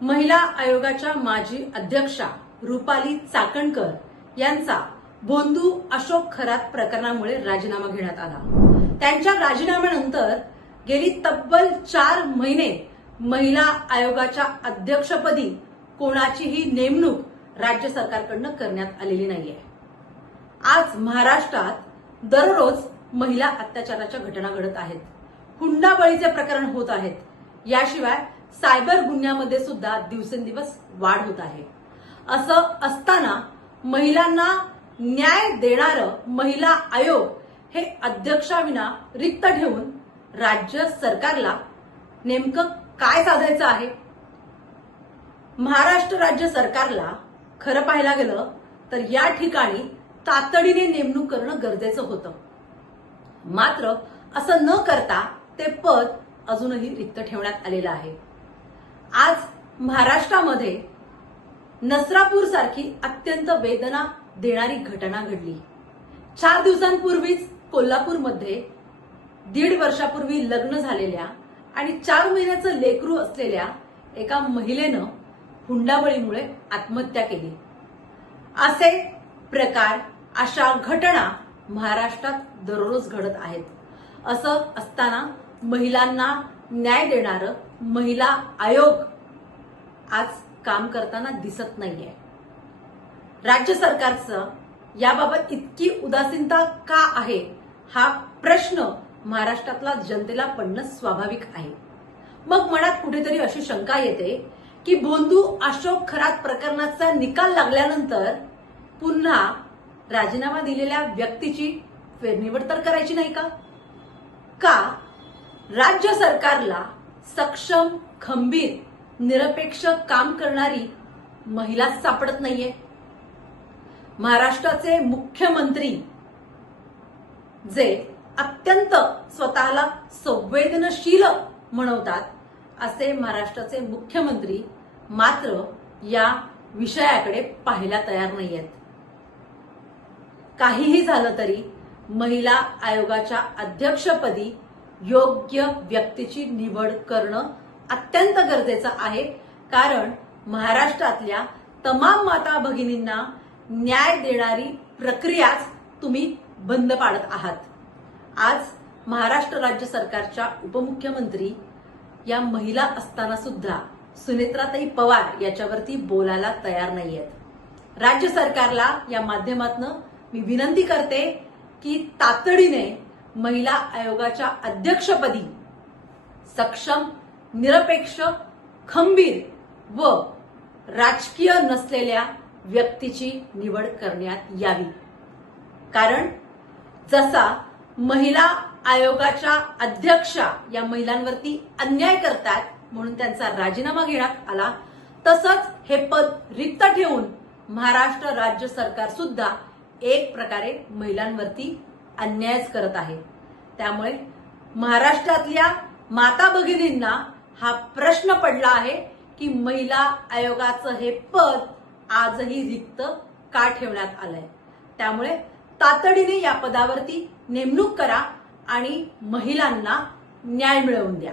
महिला आयोगाच्या माजी अध्यक्षा रुपाली चाकणकर यांचा भोंदू अशोक खरात प्रकरणामुळे राजीनामा घेण्यात आला। त्यांच्या राजीनाम्यानंतर गेली तब्बल 4 महिने महिला आयोगाच्या अध्यक्षपदी कोणाचीही नेमणूक राज्य सरकारकडून करण्यात आलेली नाहीये। आज महाराष्ट्रात दररोज महिला अत्याचाराच्या घटना घडत आहेत, हुंडाबळीचे प्रकरण होत आहेत, याशिवाय सायबर गुन्ह्यामध्ये सुद्धा दिवसेंदिवस वाढ होत आहे। असं असताना महिलांना न्याय देणारं महिला आयोग हे अध्यक्षाविना रिक्त ठेवून राज्य सरकारला नेमकं काय साधायचं आहे? महाराष्ट्र राज्य सरकारला खरं पाहायला गेलं तर या ठिकाणी तातडीने नेमणूक करणं गरजेचं होतं, मात्र असं न करता ते पद अजूनही रिक्त ठेवण्यात आलेलं आहे। आज महाराष्ट्रामध्ये नसरापूर सारखी अत्यंत वेदना देणारी घटना घडली। 4 दिवसांपूर्वीच कोल्हापूरमध्ये 1.5 वर्षापूर्वी लग्न झालेल्या आणि 4 महिन्याचं लेकरू असलेल्या एका महिलेनं हुंडाबळीमुळे आत्महत्या केली। असे प्रकार, अशा घटना महाराष्ट्रात दररोज घडत आहेत। असं असताना महिलांना न्याय देणारं महिला आयोग आज काम करताना दिसत नाहीये। राज्य सरकारचं याबाबत इतकी उदासीनता का आहे, हा प्रश्न महाराष्ट्रातल्या जनतेला पडणं स्वाभाविक आहे। मग मनात कुठेतरी अशी शंका येते की भोंदू अशोक खरात प्रकरणाचा निकाल लागल्यानंतर पुन्हा राजीनामा दिलेल्या व्यक्तीची फेरनिवड तर करायची नाही का? का राज्य सरकारला सक्षम, खंबीर, निरपेक्ष काम करणारी महिला सापडत नाहीये? महाराष्ट्राचे मुख्यमंत्री जे अत्यंत स्वतःला संवेदनशील म्हणवतात, असे महाराष्ट्राचे मुख्यमंत्री मात्र या विषयाकडे पाहायला तयार नाहीयेत। काहीही झालं तरी महिला आयोगाच्या अध्यक्षपदी योग्य व्यक्तीची निवड करणं अत्यंत गरजेचं आहे, कारण महाराष्ट्रातल्या तमाम माता भगिनींना न्याय देणारी प्रक्रियाच तुम्ही बंद पाडत आहात। आज महाराष्ट्र राज्य सरकारच्या उपमुख्यमंत्री या महिला असताना सुद्धा सुनेत्राताई पवार याच्यावरती बोलायला तयार नाहीयेत। राज्य सरकारला या माध्यमातून मी विनंती करते की तातडीने महिला आयोगाच्या अध्यक्षपदी सक्षम, निरपेक्ष, खंबीर व राजकीय नसलेल्या व्यक्तीची निवड करण्यात यावी। कारण जसा महिला आयोगाच्या अध्यक्षा या महिलांवरती अन्याय करतात म्हणून त्यांचा राजीनामा घेण्यात आला, तसंच हे पद रिक्त ठेवून महाराष्ट्र राज्य सरकार सुद्धा एक प्रकारे महिलांवरती अन्यायच करत आहे। त्यामुळे महाराष्ट्रातल्या माता भगिनींना हा प्रश्न पडला आहे की महिला आयोगाचं हे पद आजही रिक्त का ठेवण्यात आलंय। त्यामुळे तातडीने या पदावरती नेमणूक करा आणि महिलांना न्याय मिळवून द्या।